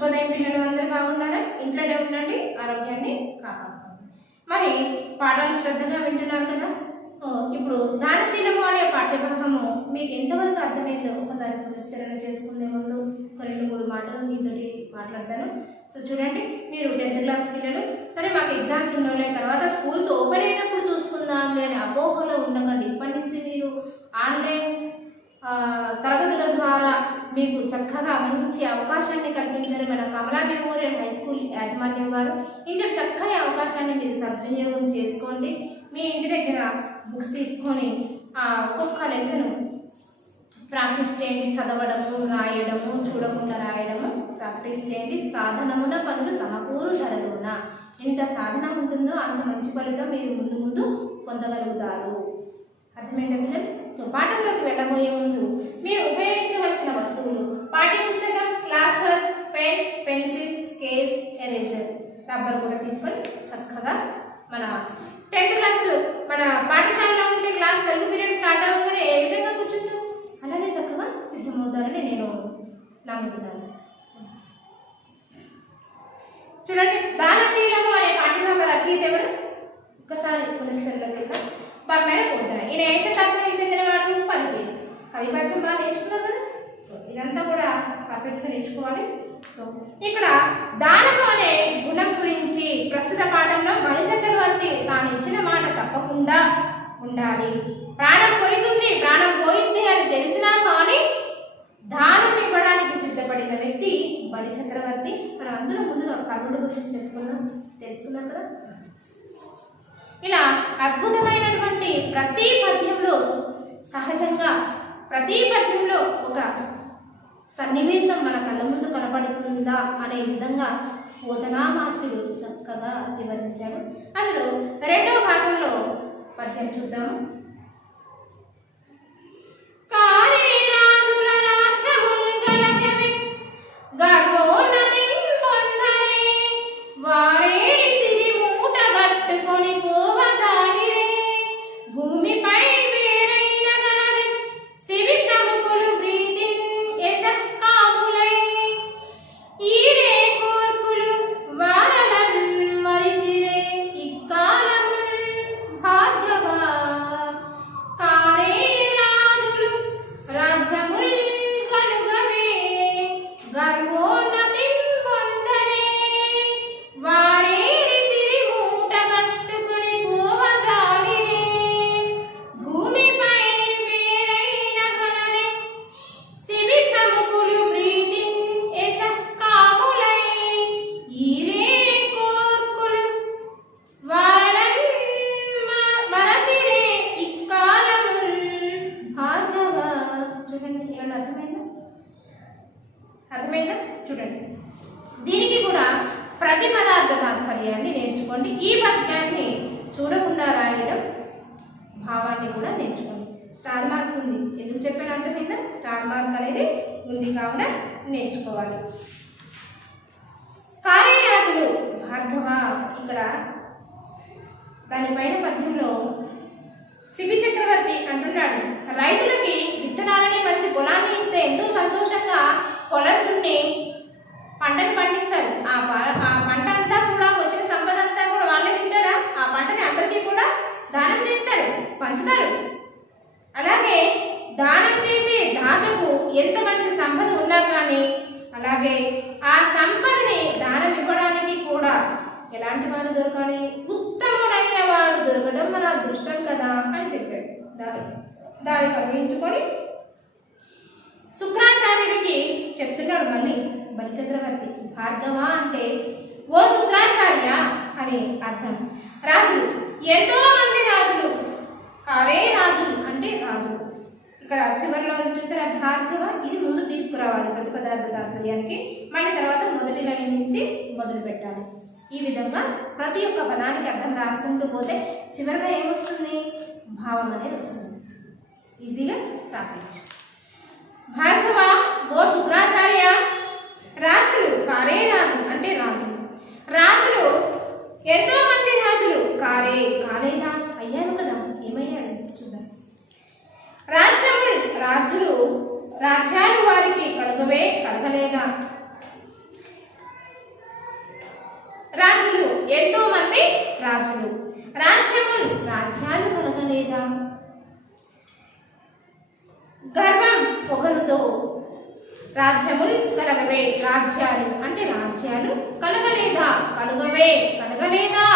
శుభోదయం పిల్లలు, అందరూ బాగున్నారా? ఇంట్లోనే ఉండండి, ఆరోగ్యాన్ని కాపాడుకోండి. మరి పాఠాలు శ్రద్ధగా వింటున్నారు కదా. ఇప్పుడు దానశీలము అనే పాఠ్యభాగము మీకు ఎంతవరకు అర్థమైందో ఒకసారి పునశ్చరణ చేసుకునే ముందు ఒక 2-3 మాటలు మీతోటి మాట్లాడతాను. సో చూడండి, మీరు 10th క్లాస్ పిల్లలు, సరే మాకు ఎగ్జామ్స్ ఉండవులే, తర్వాత స్కూల్స్ ఓపెన్ అయినప్పుడు చూసుకుందాంలే అని అపోహలో ఉండకండి. ఇప్పటి నుంచి మీరు ఆన్లైన్ తరగతుల ద్వారా మీకు చక్కగా మంచి అవకాశాన్ని కల్పించారు మన కమలా మెమోరియల్ హై స్కూల్ యాజమాన్యం వారు. ఇంత చక్కని అవకాశాన్ని మీరు సద్వినియోగం చేసుకోండి. మీ ఇంటి దగ్గర బుక్స్ తీసుకొని ఒక్కొక్క లెసన్ ప్రాక్టీస్ చేయండి. చదవడము, రాయడము, చూడకుండా రాయడము ప్రాక్టీస్ చేయండి. సాధనమున పనులు సమకూరు ధరలోన. ఎంత సాధన ఉంటుందో అంత మంచి ఫలితం మీరు ముందు ముందు పొందగలుగుతారు. అర్థమైందా పిల్లలు? సో పాఠంలోకి వెళ్ళబోయే ముందు మీరు ఉపయోగించవలసిన వస్తువులు: పాఠ్య పుస్తకం, క్లాసర్, pen, pencil, scale, eraser, rubber కూడా తీసుకొని చక్కగా మన 10th క్లాస్ మన పాఠశాలలో ఉంటే క్లాస్ తెలుగు పీరియడ్ స్టార్ట్ అవ్వగానే ఏ విధంగా కూర్చుంటాం అలానే చక్కగా సిద్ధమవుతారని నేను నమ్ముతున్నాను. చూడండి, దానశీలము అనే పాఠ్యభాగ రచయిత ఎవరు? ఒక్కసారి పునశ్చరణలోకి బమ్మెర పోతున్నా. ఈయన ఏ శతాబ్దానికి చెందినవాడు? 10. కవి భాషను బాగా నేర్చుకున్నారు కదా. ఇదంతా కూడా పర్ఫెక్ట్గా నేర్చుకోవాలి. ఇక్కడ దానము అనే గుణం గురించి ప్రస్తుత పాఠంలో బలిచక్రవర్తి తాను ఇచ్చిన మాట తప్పకుండా ఉండాలి. ప్రాణం పోయింది అని తెలిసినా కానీ దానం ఇవ్వడానికి సిద్ధపడిన వ్యక్తి బలిచక్రవర్తి. మనం అందరం ముందుగా కర్ణుడి గురించి తెలుసుకున్నాం కదా. ఇలా అద్భుతమైనటువంటి ప్రతి పద్యంలో సహజంగా ప్రతి పద్యంలో ఒక సన్నివేశం మన కళ్ళ ముందు కనపడుతుందా అనే విధంగా పోతనామాత్యుడు చక్కగా వివరించాడు. అందులో 2వ భాగంలో పద్యం చూద్దాము. అర్థమైందా? చూడండి, దీనికి కూడా ప్రతి పదార్థ తాత్పర్యాన్ని నేర్చుకోండి. ఈ పద్యాన్ని చూడకుండా రాయడం, భావాన్ని కూడా నేర్చుకోండి. స్టార్ మార్క్ ఉంది, ఎందుకు చెప్పాను అర్థమైందా? స్టార్ మార్క్ అనేది ఉంది, కావున నేర్చుకోవాలి. కార్యరాజులు భార్గవ, ఇక్కడ దానిపైన పద్యంలో శిబి చక్రవర్తి అంటున్నాడు, రైతులకి విత్తనాలని మంచి పొలాన్ని ఇస్తే ఎంతో సంతోషంగా పొలం దున్ని పంటను పండిస్తారు. ఆ పంట అంతా కూడా వచ్చిన సంపద అంతా కూడా వాళ్ళే తింటారా? ఆ పంటని అందరికీ కూడా దానం చేస్తారు, పంచుతారు. అలాగే దానం చేసే దాతకు ఎంత మంచి సంపద ఉన్నా కానీ అలాగే ఆ సంపదని దానం ఇవ్వడానికి కూడా ఎలాంటి వాడు దొరకాలి? ఉత్తముడైన వాడు దొరకడం మన అదృష్టం కదా అని చెప్పాడు. దాన్ని గమనించుకొని శుక్రాచార్యుడికి చెప్తున్నాడు మళ్ళీ బలిచక్రవర్తి. భార్గవ అంటే ఓ శుక్రాచార్య అని అర్థం. రాజులు, ఎంతో మంది రాజులు, కారే రాజులు అంటే రాజులు. ఇక్కడ చివరిలో చూసారా భార్గవ, ఇది ముందు తీసుకురావాలి ప్రతి పదార్థ తాత్పర్యానికి, మళ్ళీ తర్వాత మొదటి లైన్ నుంచి మొదలు పెట్టాలి. ఈ విధంగా ప్రతి ఒక్క పదానికి అర్థం రాసుకుంటూ పోతే చివరిగా ఏమొస్తుంది? భావం అనేది వస్తుంది. ఈజీగా రాసేయచ్చు. భార్గవ ఓ శుక్రాచార్య, రాజులు, కారే రాజు అంటే రాజులు, రాజులు ఎంతో మంది రాజులు, కాలేదా అయ్యారు కదా, ఏమయ్యారు చూద్దాం. రాజ్యాలు వారికి కలగవే, కలగలేదా? ఎంతో మంది రాజులు. రాజ్యాలు కలగలేదా? గర్వం పొగరుతో రాజ్యములు కలగవే. రాజ్యాలు అంటే రాజ్యాలు కలగలేదా? కలగలేదా?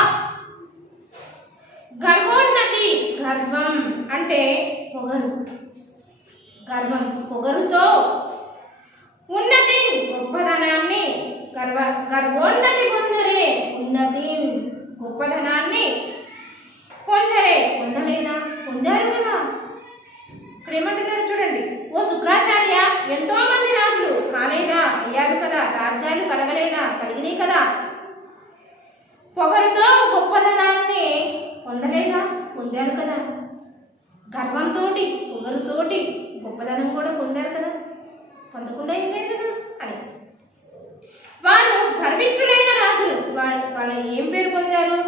గర్వోన్నతి గర్వం అంటే పొగరు. గర్వం పొగరుతో ఉన్నతి గొప్పదనాన్ని గర్వోన్నతి పొందరే. ఉన్నతి గొప్పదనాన్ని పొందలేదా? పొందారు కదా. ఇక్కడ ఏమంటున్నారు చూడండి. ఓ శుక్రాచార్య, ఎంతో మంది రాజులు కాలేదా? అయ్యారు కదా. రాజ్యాలు కలగలేదా? కలిగినాయి కదా. పొగరుతో గొప్పదనాన్ని పొందారు కదా. గర్వంతోటి పొగరుతోటి గొప్పదనం కూడా పొందారు కదా. పొందకుండా ఏం లేదు కదా అని వారు గర్విష్ఠులైన రాజులు. వాళ్ళు ఏం పేరు పొందారు?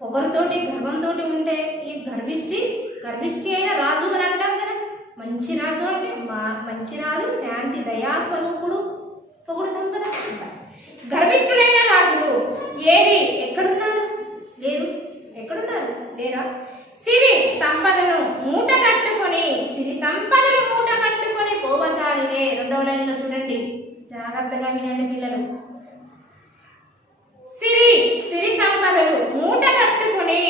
పొగరుతోటి గర్వంతో ఉంటే ఈ గర్విష్ఠి అయిన రాజు అని అంటాం కదా. మంచి రాజు అంటే మంచి రాజు, శాంతి దయా స్వరూపుడు పొగుడుతాం కదా. గర్విష్ఠులైన రాజులు ఎక్కడున్నారు? లేరా? సిరి సంపదలు మూట కట్టుకొని పోవచాలిరే. రెండవ లైన్లో చూడండి, జాగ్రత్తగా వినండి పిల్లలు. సిరి సంపదలు మూట కట్టుకొని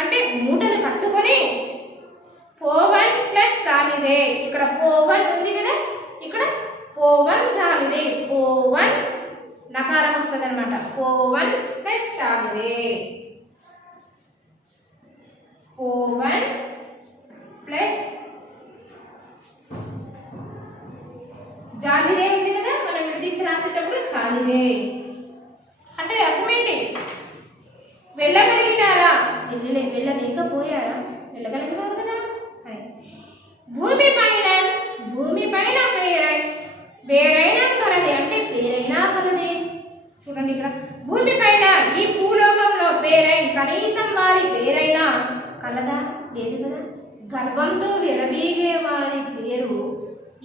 అంటే మూటలు కట్టుకొని పోవన్ ప్లస్ చాలిరే. ఇక్కడ పోవన్ ఉంది కదా, ఇక్కడ పోవన్ చాలిరే. పోవన్ నకారం వస్తుంది అనమాట. పోవన్ ప్లస్ చాలిరే. పోవన్ ప్లస్ జాలిరే ఉంది కదా, మనం విడదీసి రాసేటప్పుడు చాలిరే అంటే అర్థమేంటి? వెళ్ళగలిగినారా? వెళ్ళలేకపోయారా? వెళ్ళగలిగినారు కదా అని. భూమిపైన పేరైనా కలది అంటే పేరైనా కలదే. చూడండి ఇక్కడ భూమిపైన ఈ భూలోకంలో కనీసం వారి పేరైనా కలదా? లేదు కదా. గర్వంతో విరవీగే వారి పేరు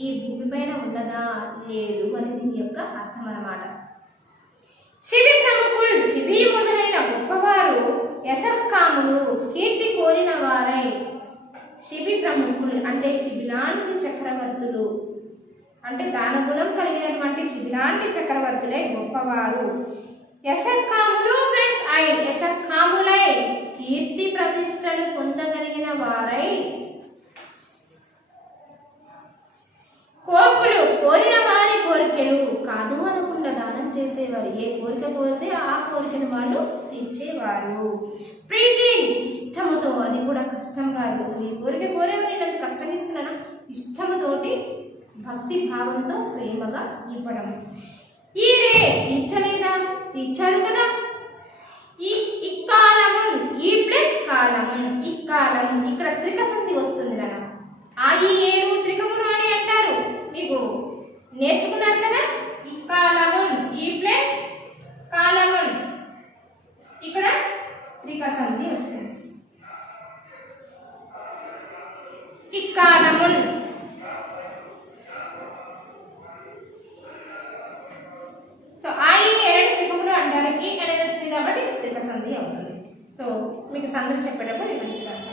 ఈ భూమిపైన ఉన్నదా? లేదు అని దీని యొక్క అర్థం అన్నమాట. శిబి మొదలైన గొప్పవారు యశఃకాములు కీర్తి కోరిన వారై. శిబి ప్రముఖులు అంటే శిబిలాంటి చక్రవర్తులు అంటే దానగుణం కలిగినటువంటి శిబిలాంటి చక్రవర్తులై గొప్పవారు. యశఃకాములు ప్లస్ యశఃకాములై కీర్తి ప్రతిష్టలు పొందగలిగిన వారై. కోరిన వారి కోరికలు కాదు అనకుండా దానం చేసేవారు. ఏ కోరిక కోరితే ఆ కోరికను వాళ్ళు తీర్చేవారు. ప్రీతి ఇష్టముతో, అది కూడా కష్టం కాదు. ఏ కోరిక కోరేమని నేను కష్టం ఇస్తున్నాను, ఇష్టముతోటి భక్తి భావంతో ప్రేమగా ఇవ్వడం. తీర్చలేదా? తీర్చారు కదా. ఈ ప్లస్ కాలము ఇక్కడ త్రిక సంధి వస్తుంది కదా. ఈ 7 త్రికములు అని అంటారు. మీకు నేర్చుకున్నారు కదా. ఈ ప్లస్ కాలమున్ ఇక్కడ త్రిక సంధి వస్తుంది. ఇక్కాలమున్ సో ఈ 7 త్రికములు అంటారు. ఈ అనేది వచ్చింది కాబట్టి త్రిక సంధి అవుతుంది. సో మీకు సంధులు చెప్పేటప్పుడు వివరిస్తాను.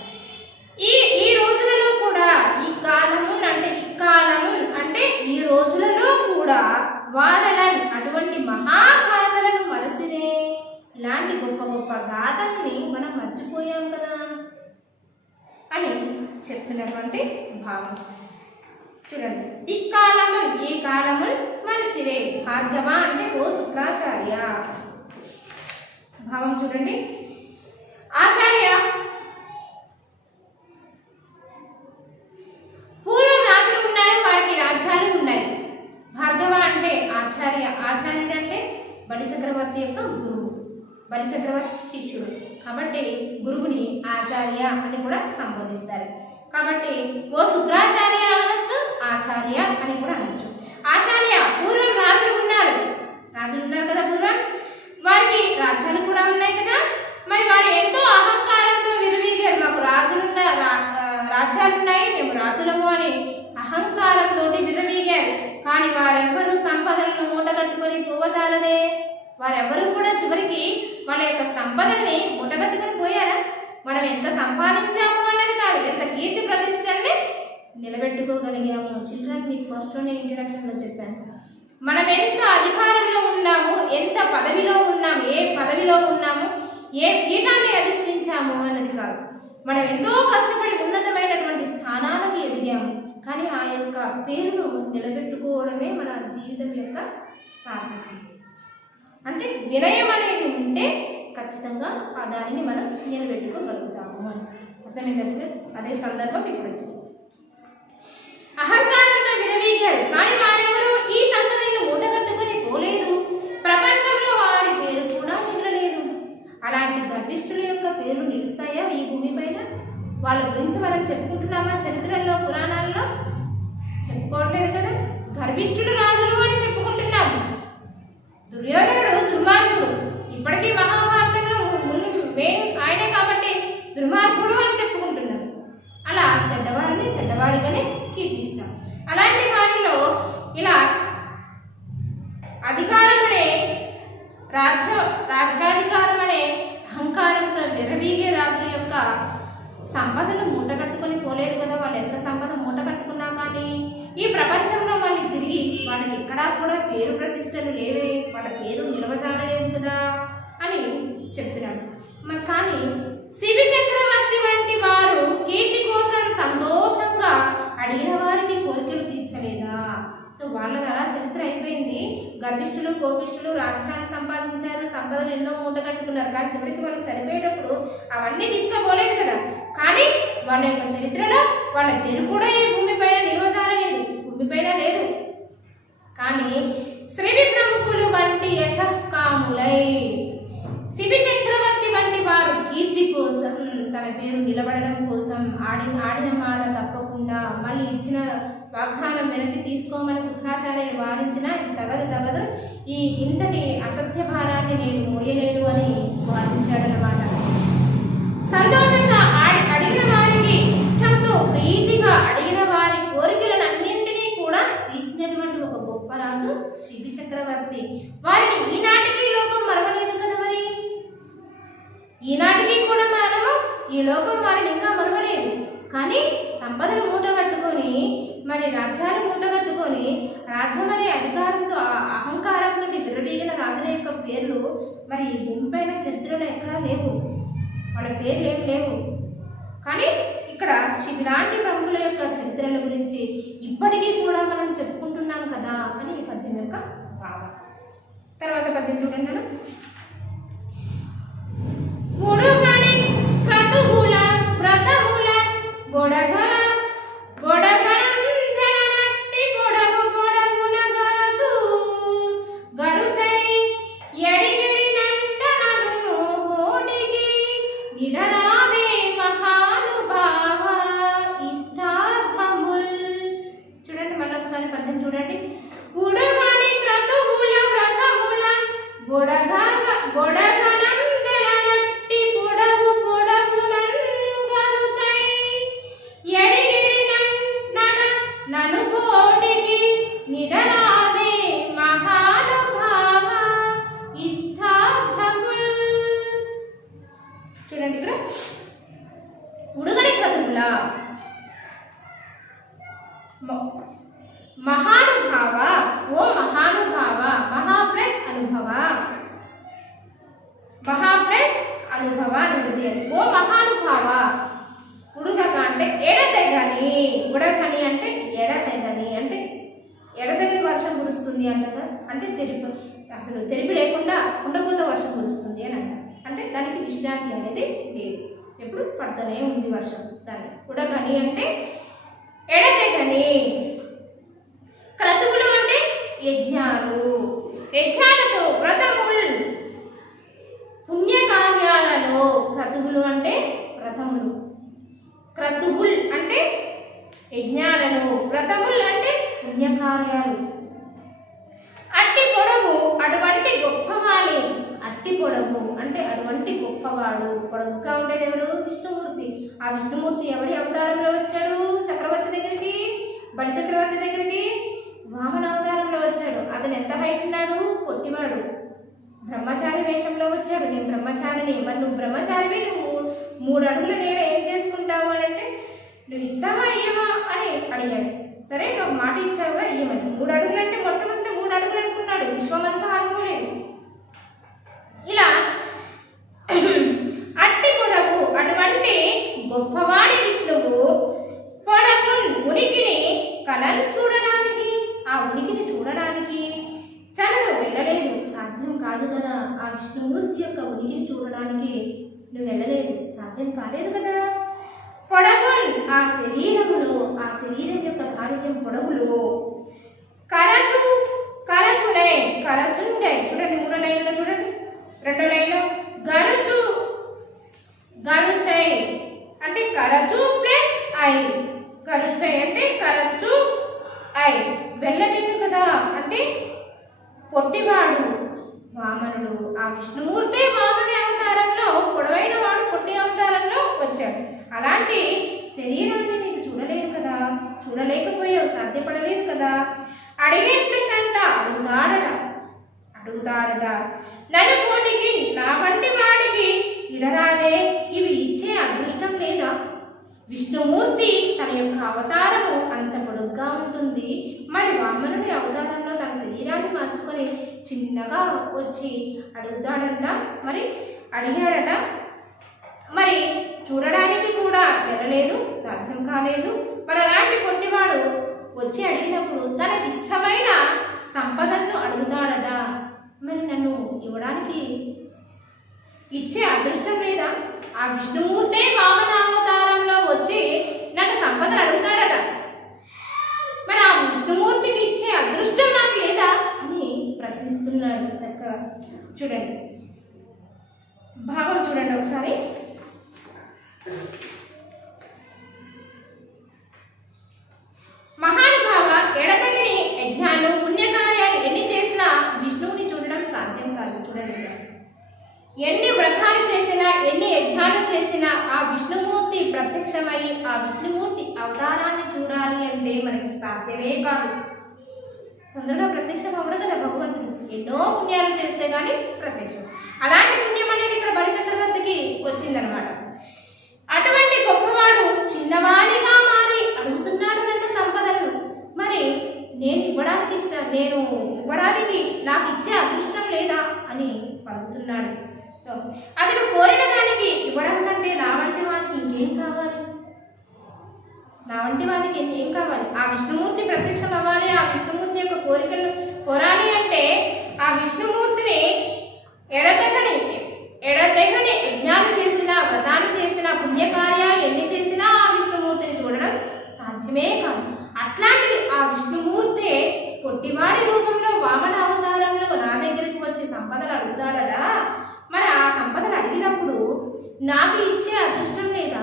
ఈ రోజులలో కూడా ఇక్కాలమున్ అంటే ఈ రోజులలో కూడా వారలను అటువంటి మహాగాథలను మరచినే. ఇలాంటి గొప్ప గొప్ప గాథల్ని మనం మర్చిపోయాం కదా అని చెప్తున్నటువంటి భావం చూడండి. ఈ కాలమున్ మరచిరే. భార్గవ అంటే ఓ శుక్రాచార్య. భావం చూడండి. ఆచార్య పూర్వం రాజులు ఉన్నారు, వారికి రాజ్యాలు ఉన్నాయి. భార్గవ అంటే ఆచార్యుడు అంటే బలిచక్రవర్తి యొక్క గురువు, బలిచక్రవర్తి శిష్యుడు. కాబట్టి గురువుని ఆచార్య అని కూడా సంబోధిస్తారు. కాబట్టి ఓ శుక్రాచార్య అనొచ్చు, ఆచార్య అని కూడా అనొచ్చు. ఆచార్య పూర్వం రాజులు ఉన్నారు కదా పూర్వం, వారికి రాజ్యాలు కూడా ఉన్నాయి కదా. మరి వారు ఎంతో అహంకారంతో విరవీగారు. మాకు రాజ్యాలున్నాయి, మేము రాజులము అని అహంకారంతో విరవీగారు. కానీ వారెవ్వరూ సంపదలను మూటగట్టుకొని పోవచాలదే. వారెవరు కూడా చివరికి వాళ్ళ యొక్క సంపదల్ని మూటగట్టుకొని పోయారా? మనం ఎంత సంపాదించాము అన్నది కాదు, ఎంత కీర్తి ప్రతిష్టల్ని నిలబెట్టుకోగలిగాము. చిల్డ్రన్, మీకు ఫస్ట్లోనే ఇంట్రడక్షన్లో చెప్పాను, మనం ఎంత అధికారంలో ఉన్నాము, ఎంత పదవిలో ఉన్నాము, ఏ పదవిలో ఉన్నాము, ఏ పీఠాన్ని అధిష్ఠించాము అన్నది కాదు. మనం ఎంతో కష్టపడి ఉన్నతమైనటువంటి స్థానాలకు ఎదిగాము, కానీ ఆ యొక్క పేరును నిలబెట్టుకోవడమే మన జీవితం యొక్క సార్థకం. అంటే వినయం అనేది ఉంటే ఖచ్చితంగా ఆ దానిని మనం నిలబెట్టుకోగలుగుతాము అని అర్థమైందంటే అదే సందర్భం ఇప్పుడు వచ్చింది. అహంకారంతో విరవీగారు, కానీ వారెవరు ఈ సంగతిని మూటగట్టుకొని పోలేదు. ప్రపంచంలో వారి పేరు కూడా మిగలలేదు. అలాంటి గర్విష్ఠుల యొక్క పేరు నిలుస్తాయా ఈ భూమి పైన? వాళ్ళ గురించి మనం చెప్పుకుంటున్నామా? చరిత్రల్లో, పురాణాల్లో చెప్పుకోవట్లేదు కదా. గర్విష్ఠులు రాజులు అని చెప్పుకుంటున్నాము. దుర్యోధనుడు దుర్మార్గుడు, ఇప్పటికీ మహాభారతంలో ముందు మెయిన్ ఆయనే కాబట్టి దుర్మార్గుడు అని చెప్పుకుంటున్నారు. అలా చెడ్డవారిని చెడ్డవారిగానే కీర్తిస్తాం. అలాంటి వారిలో ఇలా అధికారం అనే రాజ్యాధికారం అనే అహంకారంతో విరవీగే రాజుల యొక్క సంపదను మూటగట్టుకొని పోలేదు కదా. వాళ్ళు ఎంత సంపద మూటగట్టుకున్నా కానీ ఈ ప్రపంచంలో మళ్ళీ తిరిగి వాళ్ళకి ఎక్కడా కూడా పేరు ప్రతిష్టలు లేవే, వాళ్ళ పేరు నిలవజాలలేదు కదా అని చెప్తున్నాడు. మరి కానీ శిబి చక్రవర్తి వంటి వారు కీర్తి కోసం సంతోషంగా అడిగిన వారికి కోరికలు తీర్చలేదా? సో వాళ్ళది అలా చరిత్ర అయిపోయింది. గర్విష్ఠులు, కోపిష్ఠులు రాజ్యాన్ని సంపాదించారు, సంపదలు ఎన్నో మూటగట్టుకున్నారు, కానీ చివరికి వాళ్ళకి చనిపోయేటప్పుడు అవన్నీ తీసుకోపోలేదు కదా. కానీ వాళ్ళ యొక్క చరిత్రలో వాళ్ళ పేరు కూడా ఈ భూమిపైన నిలవజాలలేదు, భూమిపైన లేదు. కానీ శ్రీవి ప్రముఖులు వంటి యశకాములై శిబి చక్రవర్తి వంటి వారు కీర్తి కోసం, తన పేరు నిలబడడం కోసం ఆడిన మాట తప్పకుండా మళ్ళీ ఇచ్చిన వాగ్దానం వెనక్కి తీసుకోమని శుక్రాచార్యులు వారించిన తగదు, ఈ ఇంతటి అసత్య భారాన్ని నేను మోయలేను అని వారించాడనమాట. సంతోషంగా అడిగిన వారికి ఇష్టంతో ప్రీతిగా అడిగిన వారి కోరికలన్నింటినీ కూడా తీర్చినటువంటి ఒక గొప్ప రాజు శిబి చక్రవర్తి. వారిని ఈనాటికి లోకం మరవలేదు కదా. మరి ఈనాటికి కూడా మనము ఈ లోకం వారిని ఇంకా మరవలేదు. కానీ సంపదను మూట కట్టుకొని, మరి రాజ్యాలు మూట కట్టుకొని, రాజ్యం అనే అధికారంతో అహంకారంతో విరవీగిన రాజుల యొక్క పేర్లు మరి ఈ భూమిపైన చరిత్రలో ఎక్కడా లేవు, వాళ్ళ పేర్లు ఏమి లేవు. కానీ ఇక్కడ శిబిలాంటి ప్రముఖుల యొక్క చరిత్రల గురించి ఇప్పటికీ కూడా మనం చెప్పుకుంటున్నాం కదా అని ఈ పద్యం యొక్క భావం. తర్వాత పద్యం చూడండి. ఉడుగని క్రతువుల వ్రతముల గొడగనంజనట్టి పొడవు పొడవున గరుచై ఎడిగిడినంట నడుము ఓడికి నిడరాదే మహానుభావ ఇష్టార్థముల్. చూడండి మళ్ళీ ఒకసారి పద్యం చూడండి. ఉడుగని క్రతువుల వ్రతముల గొడగనం జననట్టి పొడవు పొడవునన్ గరుచై ఎడిగిడినంట నడుము ఓడికి నిడరాదే మహానుభావ ఇష్టార్థముల్. చూడండి ఇక్కడ ఉడుగని క్రతువుల మహానుభావ, ఓ మహానుభావ, మహా ప్లస్ అనుభవ, మహా ప్లస్ అనుభవ అనేది. ఓ మహానుభావ, ఉడుగక అంటే ఎడతెగని, ఉడకని అంటే ఎడతెగని, అంటే ఎడతెగని వర్షం కురుస్తుంది అంట. అంటే అసలు తెరిపి లేకుండా ఉండకపోతే వర్షం కురుస్తుంది అని అంట. అంటే దానికి విశ్రాంతి అనేది లేదు, ఎప్పుడు పడుతూనే ఉంది వర్షం. దాన్ని ఉడకని అంటే ఎడతెగని. క్రతువులు అంటే యజ్ఞాలు, యజ్ఞాలతో వ్రతములు, పుణ్యకార్యాలలో క్రతువులు అంటే వ్రతములు. క్రతువుల్ అంటే యజ్ఞాలను, వ్రతములు అంటే పుణ్యకార్యాలు. అట్టి పొడవు అటువంటి గొప్పవాణి, అట్టి పొడవు అంటే అటువంటి గొప్పవాడు. పొడవుగా ఉండేది ఎవరు? విష్ణుమూర్తి. ఆ విష్ణుమూర్తి ఎవరి అవతారంలో వచ్చాడు? చక్రవర్తి దగ్గరికి, బలి చక్రవర్తి దగ్గరికి వామన అవతారంలో వచ్చాడు. అతను ఎంత హైట్ ఉన్నాడు? పొట్టివాడు. బ్రహ్మచారి వేషంలో వచ్చాడు, నేను బ్రహ్మచారిని. మరి నువ్వు బ్రహ్మచారివి, నువ్వు 3 అడుగుల నీడ ఏం చేసుకుంటావు అని అంటే, నువ్వు ఇస్తావా ఇయ్యవా అని అడిగాడు. సరే నువ్వు మాట ఇచ్చావుగా ఇయ్యమని. 3 అడుగులు అంటే మొట్టమొదటి 3 అడుగులు అనుకున్నాడు, విశ్వమంతా అనుకోలేదు. ఇలా అట్టి పొడవు అటువంటి గొప్పవాడి విష్ణువు పొడవు ఉనికిని కళను చూడడానికి, ఆ ఉనికిని చూడడానికి చలను వెళ్ళలేదు. సాధ్యం కాదు కదా, ఆ విష్ణుమూర్తి యొక్క ఉనికిని చూడడానికి నువ్వు వెళ్ళలేదు, సాధ్యం కాలేదు కదా. పొడవుల్ ఆ శరీరములో, ఆ శరీరం యొక్క కారుణ్యం పొడవులు కరచునే కరచుండే. చూడండి 3వ లైన్లో చూడండి, 2వ లైన్లో గరుచు గరుచై అంటే కరచు ప్లస్ ఐ, గరుచై అంటే కరచు ఐ. వెళ్ళలేదు కదా అంటే పొట్టివాడు వామనుడు, ఆ విష్ణుమూర్తి వామని అవతారంలో పొడవైన వాడు పొట్టి అవతారంలో వచ్చాడు. అలాంటి శరీరాన్ని నీకు చూడలేదు కదా, చూడలేకపోయావు, సాధ్యపడలేదు కదా. అడిగేట్లంట అడుగుతాడట నన్ను పోటీకి నా వంటి వాడికి ఇడరాదే, ఇవి ఇచ్చే అదృష్టం లేదా? విష్ణుమూర్తి తన యొక్క అవతారము అంత పొడుగ్గా ఉంటుంది, మరి వామనుడి అవతారంలో తన శరీరాన్ని మార్చుకొని చిన్నగా వచ్చి అడుగుతాడంట. మరి అడిగాడట, మరి చూడడానికి కూడా వెళ్ళలేదు, సాధ్యం కాలేదు. మరి అలాంటి పొట్టివాడు వచ్చి అడిగినప్పుడు తనకి ఇష్టమైన సంపదలను అడుగుతాడట. మరి నన్ను ఇవ్వడానికి ఇచ్చే అదృష్టం లేదా? ఆ విష్ణుమూర్తే వామన అవతారంలో వచ్చి నన్ను సంపదలు అడుగుతాడట, మరి ఆ విష్ణుమూర్తికి ఇచ్చే అదృష్టం నాకు లేదా అని ప్రశ్నిస్తున్నాడు. చక్కగా చూడండి, భావం చూడండి ఒకసారి. మహానుభావ, ఎడతగిని యజ్ఞాలు పుణ్యకార్యాలు ఎన్ని చేసినా విష్ణువుని చూడడం సాధ్యం కాదు. చూడండి, ఎన్ని వ్రతాలు చేసినా ఎన్ని యజ్ఞాలు చేసినా ఆ విష్ణుమూర్తి ప్రత్యక్షమై ఆ విష్ణుమూర్తి అవతారాన్ని చూడాలి అంటే మనకి సాధ్యమే కాదు. తొందరగా ప్రత్యక్షం అవ్వడు కదా భగవంతుడు, ఎన్నో పుణ్యాలు చేస్తే కానీ ప్రత్యక్షం. అలాంటి పుణ్యం అనేది ఇక్కడ బలిచక్రవర్తికి వచ్చిందనమాట. అటువంటి గొప్పవాడు చిన్నవాడిగా మారి అడుగుతున్నాడు నన్ను సంపదలను. మరి నేను ఇవ్వడానికి నాకు ఇచ్చే అదృష్టం లేదా అని పలుకుతున్నాడు. సో అతడు కోరిన దానికి ఇవ్వడం కంటే నా వంటి వారికి ఇంకేం కావాలి? నా వంటి వారికి ఏం కావాలి? ఆ విష్ణుమూర్తి ప్రత్యక్షం అవ్వాలి, ఆ విష్ణుమూర్తి యొక్క కోరికలు కోరాలి అంటే ఆ విష్ణుమూర్తిని ఎడతెగని యజ్ఞాలు చేసినా వ్రతాలు చేసినా పుణ్యకార్యాలు ఎన్ని చేసినా ఆ విష్ణుమూర్తిని చూడడం సాధ్యమే కాదు. అట్లాంటిది ఆ విష్ణుమూర్తే పొట్టివాడి రూపంలో వామన అవతారంలో నా దగ్గరికి వచ్చి సంపదలు అడుగుతాడట. మరి ఆ సంపదలు అడిగినప్పుడు నాకు ఇచ్చే అదృష్టం లేదా?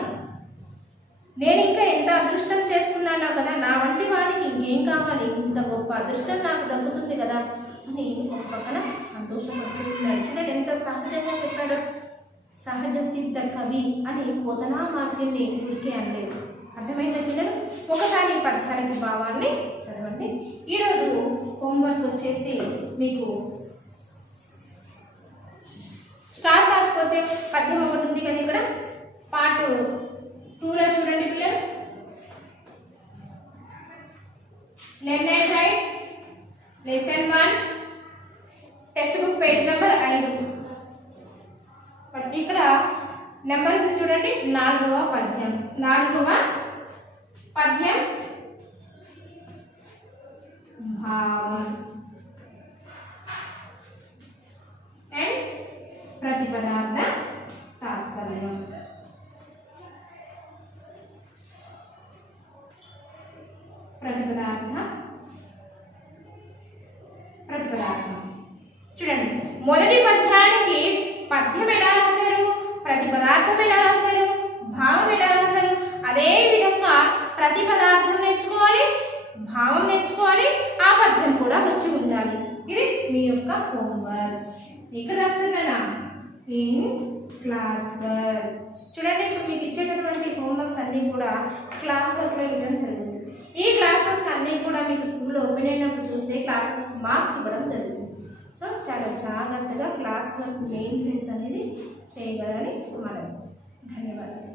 నేను ఇంకా ఎంత అదృష్టం చేసుకున్నానో కదా, నా వంటి వాడికి ఇంకేం కావాలి? ఇంత గొప్ప అదృష్టం నాకు దక్కుతుంది కదా అని ఒక పక్కన సంతోషపడుతున్నాడు. చూడండి ఎంత సహజంగా చెప్పాడు. సహజ సిద్ధ కవి అని పోతనామాత్యుని ఊరికే అనలేదు. అర్థమైందా పిల్లలు? ఒకసారి పద్యానికి భావాన్ని చదవండి. ఈరోజు హోంవర్క్ వచ్చేసి మీకు స్టార్ కాకపోతే పద్యం ఒకటి ఉంది కదా, ఇక్కడ పార్ట్ 2లో చూడండి పిల్లలు. Learner side lesson 1 text book page number 5. ఇక్కడ నెంబర్ చూడండి, 4వ పద్యం. 4వ పద్యం భావం అండ్ ప్రతిపదార్థ తాత్పర్యం. ప్రతిపదార్థం చూడండి. మొదటి పద్యానికి పద్యం ఎలా రాశారు, ప్రతిపదార్థం ఎలా రాశారు, భావం ఎలా రాశారు. అదే విధంగా ప్రతిపదార్థం నేర్చుకోవాలి, భావం నేర్చుకోవాలి, ఆ పద్యం కూడా వచ్చి ఉండాలి. ఇది మీ యొక్క హోంవర్క్. ఇక్కడ రాస్తున్నానా ఇన్ క్లాస్ వర్క్. చూడండి, ఇప్పుడు మీకు ఇచ్చేటటువంటి హోంవర్క్స్ అన్నీ కూడా క్లాస్ వర్క్లో ఇవ్వడం జరుగుతుంది. ఈ క్లాస్ వర్క్స్ అన్నీ కూడా మీకు స్కూల్లో ఓపెన్ అయినప్పుడు చూస్తే క్లాస్ వర్క్స్ మార్క్స్ ఇవ్వడం జరుగుతుంది. సో సో చాలా జాగ్రత్తగా క్లాస్ వర్క్ మెయింటెనెన్స్ అనేది చేయగలని మనం ధన్యవాదాలు.